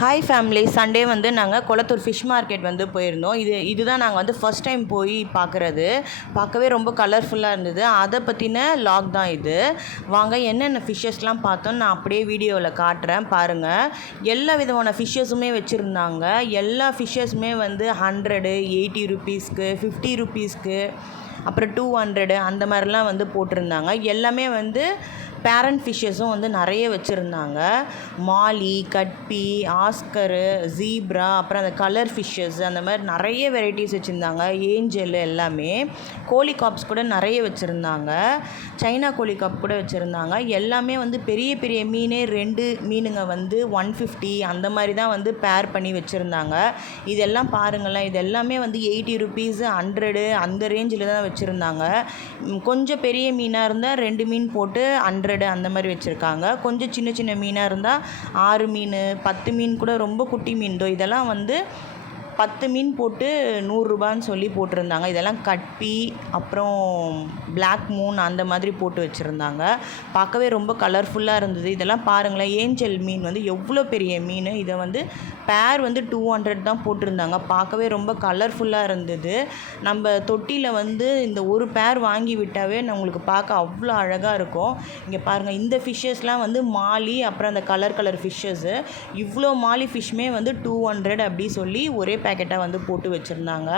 Hi family. Sunday வந்து நாங்கள் Kolathur fish market வந்து போயிருந்தோம். இதுதான் நாங்கள் வந்து ஃபஸ்ட் டைம் போய் பார்க்குறது. பார்க்கவே ரொம்ப கலர்ஃபுல்லாக இருந்தது. அதை பற்றின லாக் தான் இது. வாங்க என்னென்ன ஃபிஷ்ஷஸ்லாம் பார்த்தோன்னு நான் அப்படியே வீடியோவில் காட்டுறேன் பாருங்கள். எல்லா விதமான ஃபிஷ்ஷஸுமே வச்சுருந்தாங்க. எல்லா ஃபிஷ்ஷஸுமே வந்து 100, 80 ருபீஸ்க்கு, 50 ருபீஸ்க்கு, அப்புறம் 200 அந்த மாதிரிலாம் வந்து போட்டிருந்தாங்க. எல்லாமே வந்து பேரண்ட் ஃபிஷ்ஷஸும் வந்து நிறைய வச்சுருந்தாங்க. மாலி, கட்பி, ஆஸ்கரு, ஜீப்ரா, அப்புறம் அந்த கலர் ஃபிஷ்ஷஸ் அந்த மாதிரி நிறைய வெரைட்டிஸ் வச்சுருந்தாங்க. ஏஞ்சல் எல்லாமே. கோழிகாப்ஸ் கூட நிறைய வச்சுருந்தாங்க. சைனா கோழிகாப் கூட வச்சுருந்தாங்க. எல்லாமே வந்து பெரிய பெரிய மீனே 2 மீனுங்க வந்து 150 அந்த மாதிரி தான் வந்து பேர் பண்ணி வச்சுருந்தாங்க. இதெல்லாம் பாருங்களேன். இது எல்லாமே வந்து 80 ருபீஸு, 100 அந்த ரேஞ்சில் தான் வச்சுருந்தாங்க. கொஞ்சம் பெரிய மீனாக இருந்தால் 2 மீன் போட்டு 100 அந்த மாதிரி வச்சுருக்காங்க. கொஞ்சம் சின்ன சின்ன மீனாக இருந்தால் 6 மீன், 10 மீன் கூட, ரொம்ப குட்டி மீன் இதெல்லாம் வந்து 10 மீன் போட்டு 100 ரூபான்னு சொல்லி போட்டிருந்தாங்க. இதெல்லாம் கட்பி, அப்புறம் பிளாக் மூன் அந்த மாதிரி போட்டு வச்சுருந்தாங்க. பார்க்கவே ரொம்ப கலர்ஃபுல்லாக இருந்தது. இதெல்லாம் பாருங்களேன். ஏஞ்சல் மீன் வந்து எவ்வளோ பெரிய மீன். இதை வந்து பேர் வந்து 200 தான் போட்டிருந்தாங்க. பார்க்கவே ரொம்ப கலர்ஃபுல்லாக இருந்தது. நம்ம தொட்டியில் வந்து இந்த ஒரு பேர் வாங்கி விட்டாவே நம்மளுக்கு பார்க்க அவ்வளோ அழகாக இருக்கும். இங்கே பாருங்கள். இந்த ஃபிஷ்ஷஸ்லாம் வந்து மாலி, அப்புறம் அந்த கலர் ஃபிஷ்ஷஸ்ஸு. இவ்வளோ மாலி ஃபிஷ்மே வந்து 200 அப்படி சொல்லி ஒரே பேக்கெட்டாக வந்து போட்டு வச்சுருந்தாங்க.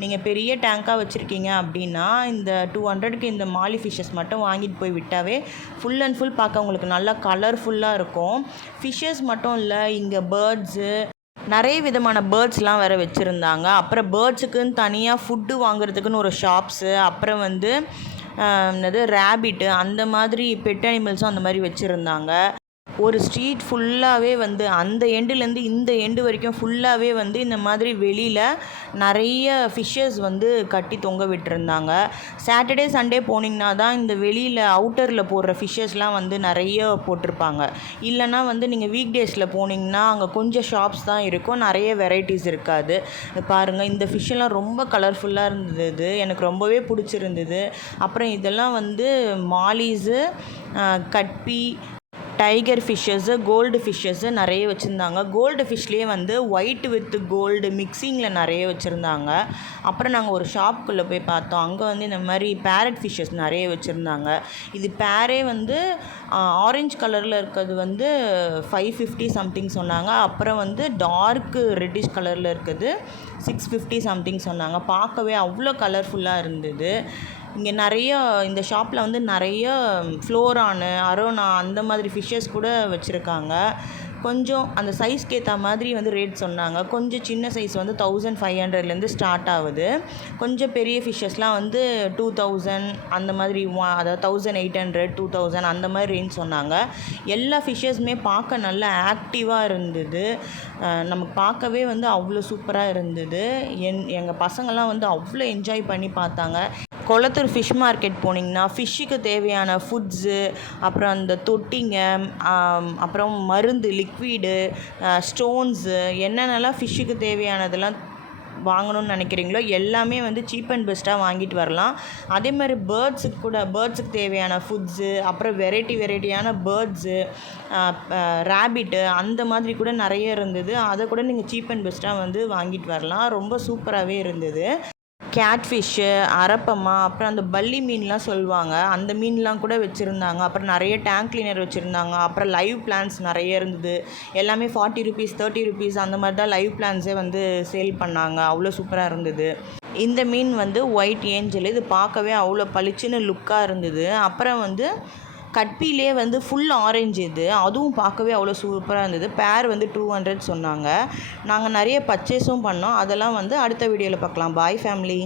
நீங்கள் பெரிய டேங்காக வச்சுருக்கீங்க அப்படின்னா இந்த 200க்கு இந்த மாலி ஃபிஷ்ஷஸ் மட்டும் வாங்கிட்டு போய் விட்டாவே ஃபுல் அண்ட் ஃபுல் பார்க்க உங்களுக்கு நல்லா கலர்ஃபுல்லாக இருக்கும். ஃபிஷ்ஷஸ் மட்டும் இல்லை, இங்கே பேர்ட்ஸு, நிறைய விதமான பேர்ட்ஸ்லாம் வேறு வச்சுருந்தாங்க. அப்புறம் பேர்ட்ஸுக்குன்னு தனியாக ஃபுட்டு வாங்குறதுக்குன்னு ஒரு ஷாப்ஸு, அப்புறம் வந்து ரேபிட்டு அந்த மாதிரி பெட் அனிமல்ஸும் அந்த மாதிரி வச்சுருந்தாங்க. ஒரு ஸ்ட்ரீட் ஃபுல்லாகவே வந்து அந்த எண்டுலேருந்து இந்த எண்டு வரைக்கும் ஃபுல்லாகவே வந்து இந்த மாதிரி வெளியில் நிறைய ஃபிஷ்ஷஸ் வந்து கட்டி தொங்க விட்டுருந்தாங்க. சாட்டர்டே சண்டே போனீங்கன்னா தான் இந்த வெளியில் அவுட்டரில் போடுற ஃபிஷ்ஷஸ்லாம் வந்து நிறைய போட்டிருப்பாங்க. இல்லைனா வந்து நீங்கள் வீக் டேஸில் போனீங்கன்னா அங்கே கொஞ்சம் ஷாப்ஸ் தான் இருக்கும், நிறைய வெரைட்டிஸ் இருக்காது. பாருங்கள். இந்த ஃபிஷ்ஷெல்லாம் ரொம்ப கலர்ஃபுல்லாக இருந்தது. எனக்கு ரொம்பவே பிடிச்சிருந்தது. அப்புறம் இதெல்லாம் வந்து மாலிஸு, கட்பி, டைகர் ஃபிஷ்ஷஸ்ஸு, கோல்டு ஃபிஷ்ஷஸ்ஸு நிறைய வச்சுருந்தாங்க. கோல்டு ஃபிஷ்லேயே வந்து ஒயிட் வித் கோல்டு மிக்சிங்கில் நிறைய வச்சுருந்தாங்க. அப்புறம் நாங்கள் ஒரு ஷாப்புக்குள்ளே போய் பார்த்தோம். அங்கே வந்து இந்த மாதிரி பேரட் ஃபிஷ்ஷஸ் நிறைய வச்சுருந்தாங்க. இது பேரே வந்து ஆரஞ்சு கலரில் இருக்கிறது வந்து 550 சம்திங் சொன்னாங்க. அப்புறம் வந்து டார்க்கு ரெட்டிஷ் கலரில் இருக்கிறது 650 சம்திங் சொன்னாங்க. பார்க்கவே அவ்வளோ கலர்ஃபுல்லாக இருந்தது. இங்கே நிறைய இந்த ஷாப்பில் வந்து நிறைய ஃப்ளோரானு, அரோனா அந்த மாதிரி ஃபிஷ்ஷஸ் கூட வச்சுருக்காங்க. கொஞ்சம் அந்த சைஸ்க்கு ஏற்ற மாதிரி வந்து ரேட் சொன்னாங்க. கொஞ்சம் சின்ன சைஸ் வந்து 1500லேருந்து ஸ்டார்ட் ஆகுது. கொஞ்சம் பெரிய ஃபிஷ்ஷஸ்லாம் வந்து 2000 அந்த மாதிரி, அதாவது 1800, 2000 அந்த மாதிரி ரேஞ்ச் சொன்னாங்க. எல்லா ஃபிஷ்ஷஸுமே பார்க்க நல்லா ஆக்டிவாக இருந்தது. நமக்கு பார்க்கவே வந்து அவ்வளோ சூப்பராக இருந்தது. எங்கள் பசங்கள்லாம் வந்து அவ்வளோ என்ஜாய் பண்ணி பார்த்தாங்க. கொளத்தூர் ஃபிஷ் மார்க்கெட் போனீங்கன்னா ஃபிஷ்ஷுக்கு தேவையான ஃபுட்ஸு, அப்புறம் அந்த தொட்டிங்க, அப்புறம் மருந்து, லிக்விடு, ஸ்டோன்ஸு, என்னென்னலாம் ஃபிஷ்ஷுக்கு தேவையானதெல்லாம் வாங்கணும்னு நினைக்கிறீங்களோ எல்லாமே வந்து சீப் அண்ட் பெஸ்ட்டாக வாங்கிட்டு வரலாம். அதே மாதிரி பேர்ட்ஸுக்கு தேவையான ஃபுட்ஸு, அப்புறம் வெரைட்டியான பேர்ட்ஸு, ரேபிட்டு அந்த மாதிரி கூட நிறைய இருந்தது. அதை கூட நீங்கள் சீப் அண்ட் பெஸ்ட்டாக வந்து வாங்கிட்டு வரலாம். ரொம்ப சூப்பராகவே இருந்தது. கேட்ஃபிஷ்ஷு, அரப்பமா, அப்புறம் அந்த பல்லி மீன்லாம் சொல்லுவாங்க, அந்த மீன்லாம் கூட வச்சுருந்தாங்க. அப்புறம் நிறைய டேங்க் கிளீனர் வச்சுருந்தாங்க. அப்புறம் லைவ் பிளான்ஸ் நிறைய இருந்தது. எல்லாமே 40 ருபீஸ், 30 ருபீஸ் அந்த மாதிரி தான் லைவ் பிளான்ஸே வந்து சேல் பண்ணாங்க. அவ்வளோ சூப்பராக இருந்தது. இந்த மீன் வந்து ஒயிட் ஏஞ்சல். இது பார்க்கவே அவ்வளோ பளிச்சுன்னு லுக்காக இருந்தது. அப்புறம் வந்து கட்பிலே வந்து ஃபுல் ஆரஞ்சு. இது அதுவும் பார்க்கவே அவ்வளோ சூப்பராக இருந்தது. பேர் வந்து 200 சொன்னாங்க. நாங்கள் நிறைய பர்ச்சேஸும் பண்ணோம். அதெல்லாம் வந்து அடுத்த வீடியோவில் பார்க்கலாம். பாய் ஃபேமிலி.